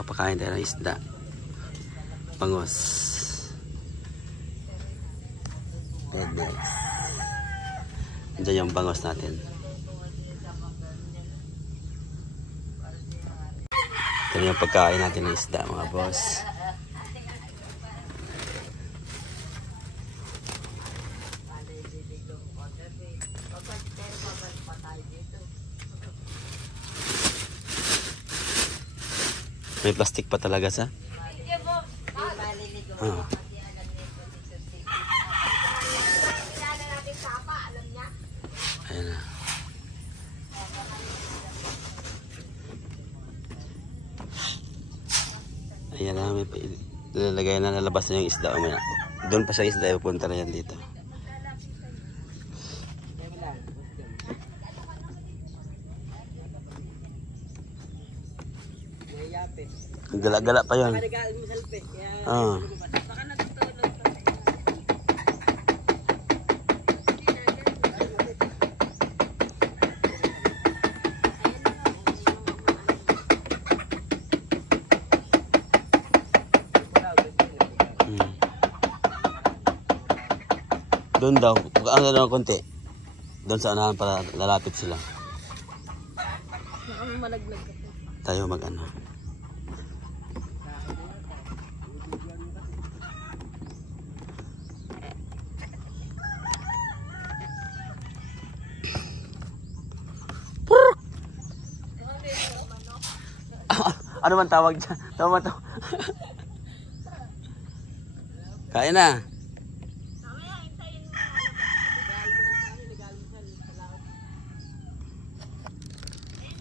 Kapakain tayo ng isda. Bangos. Goodness. Andiyan yung bangos natin. Ito yung pagkain natin ng isda, mga boss. May plastic pa talaga sa? Ah. Ayan na. Ayan na, may lalagay na, nalabas na yung isda. Doon pa sa isda, pupunta na yan dito. Gala-gala pa yun. Ah. Doon daw, ano daw konti. Doon sa unahan para lalapit sila. Tayo mag-ano. Ano man tawag dyan? Tawag to. Kain na.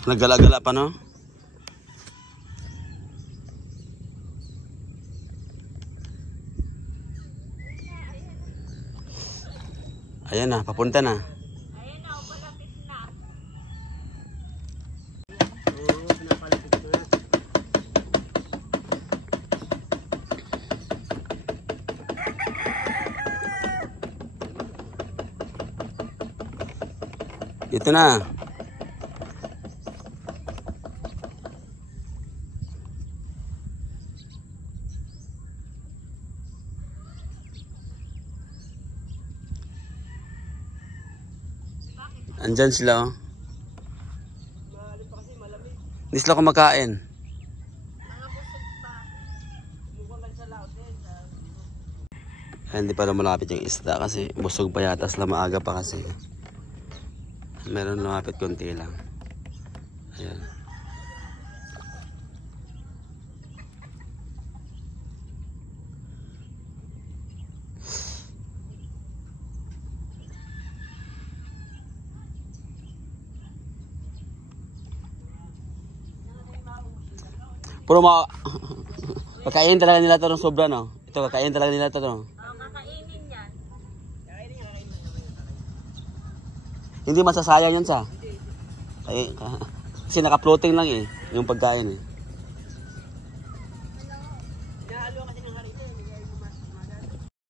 Nagala-gala pa, no? Ayan na, papunta na. Ayan na, palapit na. Dito na. Andyan sila, oh. Hindi sila kumakain. Ay, hindi pa na malapit yung isda kasi busog pa yata sila, maaga pa kasi. Meron lumapit konti lang. Ayan. Puro mga kakainin talaga nila ito ng sobra, no? Ito, kakainin talaga nila ito, no? Kakainin yan. Hindi masasayang yun sa. Kasi naka-floating lang eh, yung pagkain eh.